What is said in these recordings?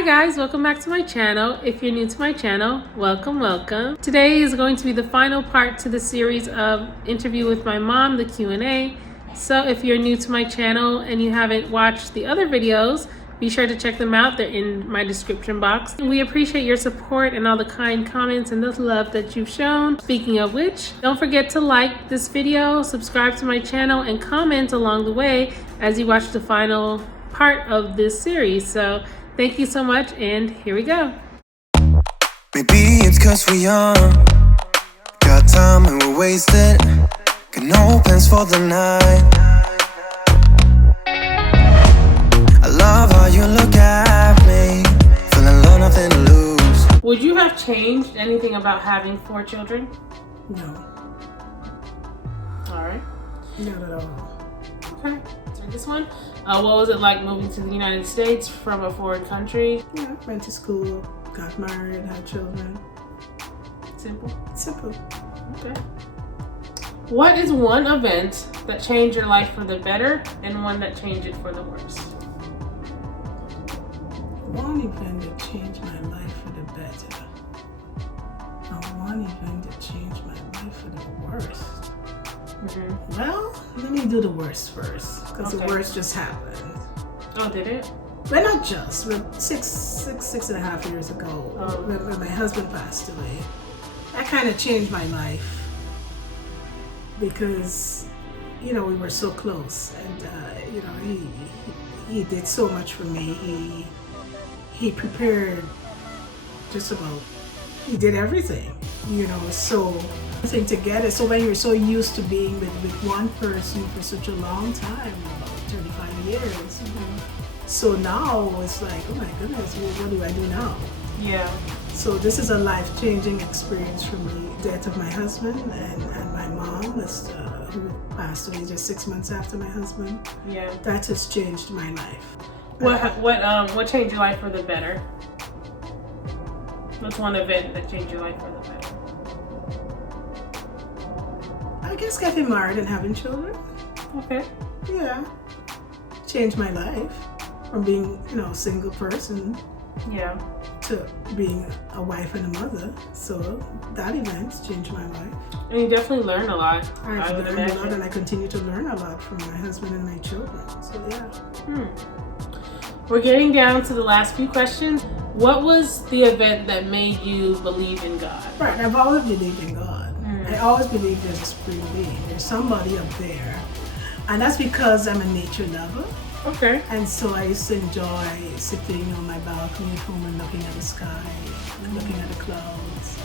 Hi guys, welcome back to my channel. If you're new to my channel, welcome. Today is going to be the final part to the series of interview with my mom, the Q&A. So if you're new to my channel and you haven't watched the other videos, be sure to check them out. They're in my description box. We appreciate your support and all the kind comments and the love that you've shown. Speaking of which, don't forget to like this video, subscribe to my channel, and comment along the way as you watch the final part of this series. So thank you so much, and here we go. Maybe it's 'cause we're young, got time and we're wasted, got no plans for the night. I love how you look at me, feeling low, nothing to lose. Would you have changed anything about having 4 children? No. All right. Not at all. Okay. So this one. What was it like moving to the United States from a foreign country? Yeah, went to school, got married, had children. Simple. Simple. Okay. What is one event that changed your life for the better and one that changed it for the worse? One event that changed my life for the better. One event that changed my life for the worst. Well, let me do the worst first, because the worst just happened. Oh, did it? But not just. But six and a half years ago, when my husband passed away, that kind of changed my life. Because, we were so close, and he did so much for me. He prepared just about. He did everything, so everything together. So when you're so used to being with one person for such a long time, about 35 years, so now it's like, oh my goodness, what do I do now? Yeah. So this is a life-changing experience for me. Death of my husband and my mom, who passed away just 6 months after my husband. Yeah. That has changed my life. What changed your life for the better? What's one event that changed your life for the better? I guess getting married and having children. Okay. Yeah. Changed my life from being, a single person. Yeah. To being a wife and a mother. So that event changed my life. And you definitely learned a lot. I've learned a lot, and I continue to learn a lot from my husband and my children. So yeah. We're getting down to the last few questions. What was the event that made you believe in God? Right, I've always believed in God. I always believe there's a supreme being. There's somebody up there. And that's because I'm a nature lover. Okay. And so I used to enjoy sitting on my balcony at home and looking at the sky and looking at the clouds.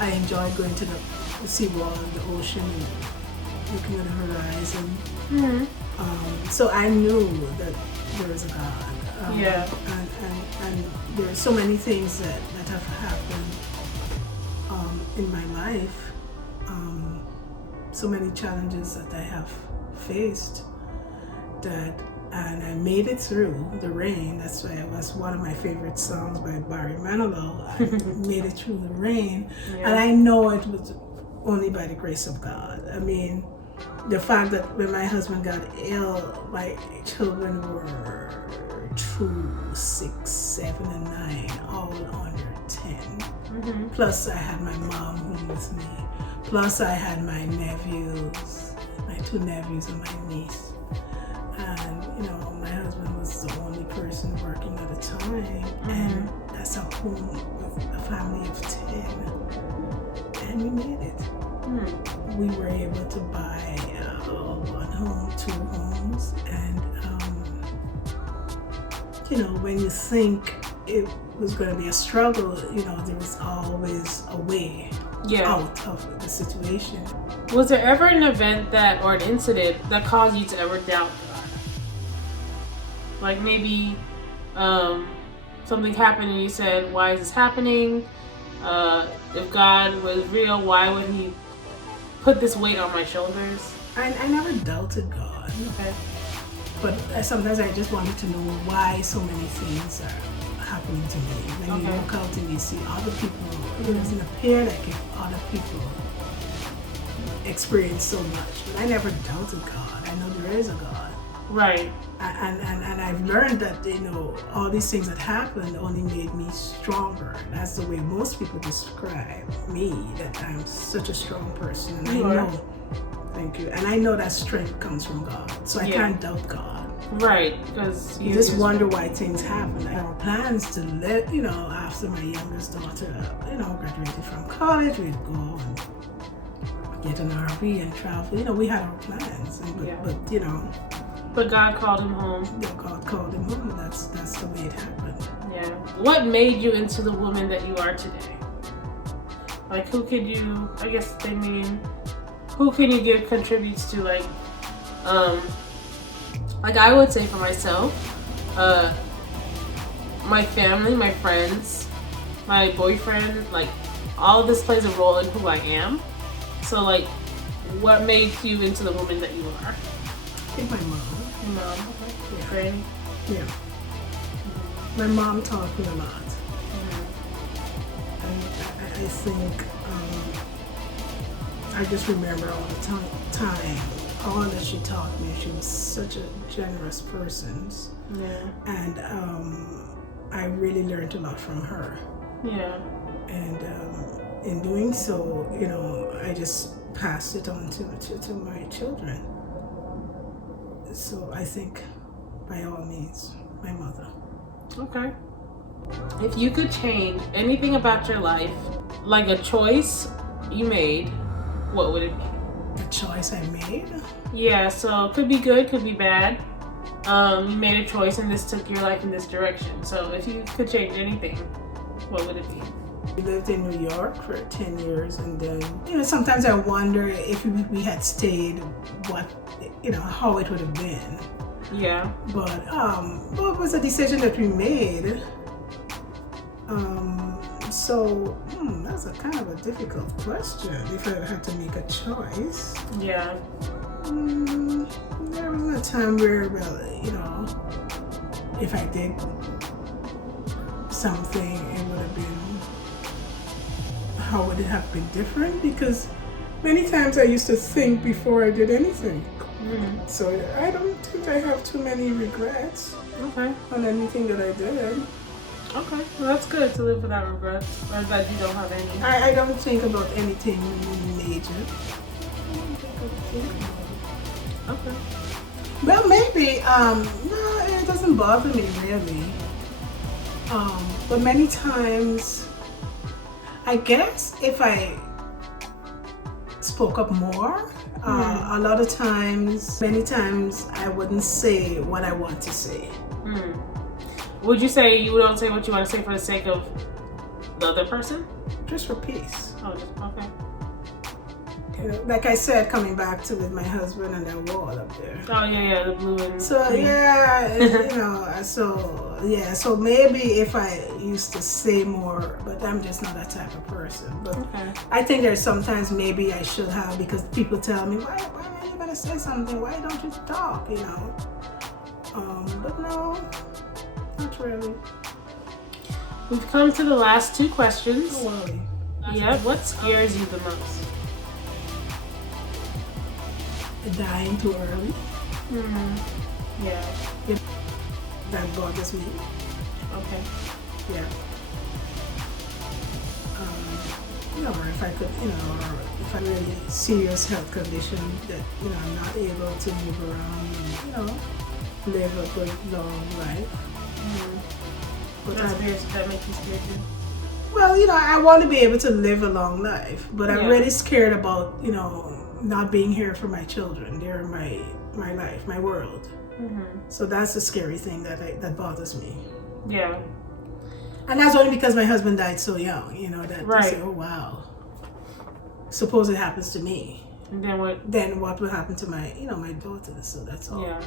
I enjoy going to the seawall, the ocean, and looking at the horizon. So I knew that there is a God. Yeah. And there are so many things that have happened in my life. So many challenges that I have faced and I made it through the rain. That's why it was one of my favorite songs by Barry Manilow. I made it through the rain. Yeah. And I know it was only by the grace of God. I mean, the fact that when my husband got ill, my children were 2, 6, 7, and 9, all under 10. Plus I had my mom home with me. Plus I had my nephews, my 2 nephews and my niece. And, my husband was the only person working at the time. And that's a home with a family of 10. And we made it. We were able to buy 1 home, 2 homes. And, when you think it was going to be a struggle, there was always a way out of the situation. Was there ever an event or an incident that caused you to ever doubt God? Like maybe something happened and you said, why is this happening? If God was real, why would he put this weight on my shoulders? I never doubted God. Okay. But sometimes I just wanted to know why so many things are happening to me. When you look out and you see other people, it doesn't appear like if other people experience so much. But I never doubted God. I know there is a God. Right. And I've learned that, you know, all these things that happened only made me stronger. That's the way most people describe me, that I'm such a strong person. And You I are. know, thank you, and I know that strength comes from God. So I Yeah. can't doubt God. Right, because You just wonder why things happen. I have plans to let, you know, after my youngest daughter, you know, graduated from college, we'd go and get an RV and travel. You know, we had our plans, and, Yeah. but you know, But God called him home. God called him home, and that's the way it happened. Yeah. What made you into the woman that you are today? Like, who could you? I guess they mean, who can you give contributes to? Like I would say for myself, my family, my friends, my boyfriend, like all of this plays a role in who I am. So like, what made you into the woman that you are? I think my mom. Your mom, okay. Your friend. Yeah. My mom taught me a lot. And I think I just remember all the time, all that she taught me. She was such a generous person. Yeah. And I really learned a lot from her. Yeah. And in doing so, you know, I just passed it on to my children. So I think, by all means, my mother. Okay. If you could change anything about your life, like a choice you made, what would it be? The choice I made? Yeah, so it could be good, could be bad. You made a choice and this took your life in this direction. So if you could change anything, what would it be? We lived in New York for 10 years, and then, you know, sometimes I wonder if we had stayed, what, you know, how it would have been. Yeah. But it was a decision that we made. So that's a kind of a difficult question. If I had to make a choice, Yeah. there was a time where, well, you know, if I did something, it would have been, how would it have been different? Because many times I used to think before I did anything. So I don't think I have too many regrets Okay. on anything that I did. Okay. Well, that's good to live without regrets, or that you don't have any. I don't think about anything major. Okay. Well, maybe, no, it doesn't bother me really. But many times, I guess if I spoke up more, a lot of times, many times, I wouldn't say what I want to say. Would you say you don't say what you want to say for the sake of the other person? Just for peace. Oh, just, okay. You know, like I said, coming back to with my husband and that wall up there. Oh yeah, the blue and So green. yeah, you know, so maybe if I used to say more, but I'm just not that type of person. But Okay. I think there's sometimes maybe I should have, because people tell me, why are you gonna say something? Why don't you talk? You know. But no, not really. We've come to the last two questions. Don't worry. Yeah, what scares you the most? Dying too early. Yeah. That bothers me. Okay. Yeah. You know, or if I could, you know, or if I'm really serious health condition that, you know, I'm not able to move around and, you know, live a good long life. But That makes you scared too. well, you know, I want to be able to live a long life, but I'm Yeah. really scared about, you know, not being here for my children. They're my life, my world. So that's the scary thing that bothers me. Yeah. And that's only because my husband died so young, you know, that Right. you say, oh wow. Suppose it happens to me. And then what? Then what will happen to my, you know, my daughters? So that's all. Yeah.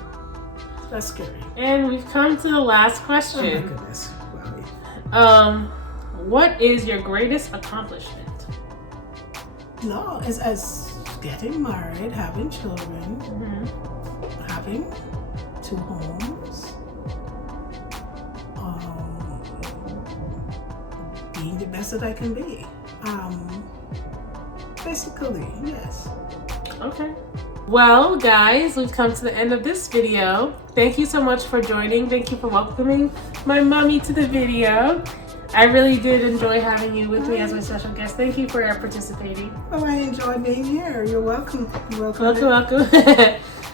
That's scary. And we've come to the last Oh my question. goodness. Wow. What is your greatest accomplishment? No, it's as getting married, having children, having 2 homes, being the best that I can be. Basically, yes. Okay. Well, guys, we've come to the end of this video. Thank you so much for joining. Thank you for welcoming my mommy to the video. I really did enjoy having you with me as my special guest. Thank you for participating. Oh, I enjoyed being here. You're welcome. You're welcome. Welcome.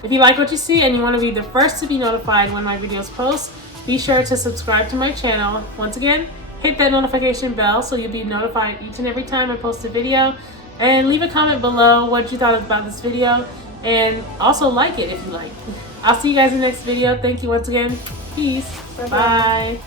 If you like what you see and you want to be the first to be notified when my videos post, be sure to subscribe to my channel. Once again, hit that notification bell so you'll be notified each and every time I post a video. And leave a comment below what you thought about this video. And also like it if you like. I'll see you guys in the next video. Thank you once again. Peace. Bye-bye. Bye.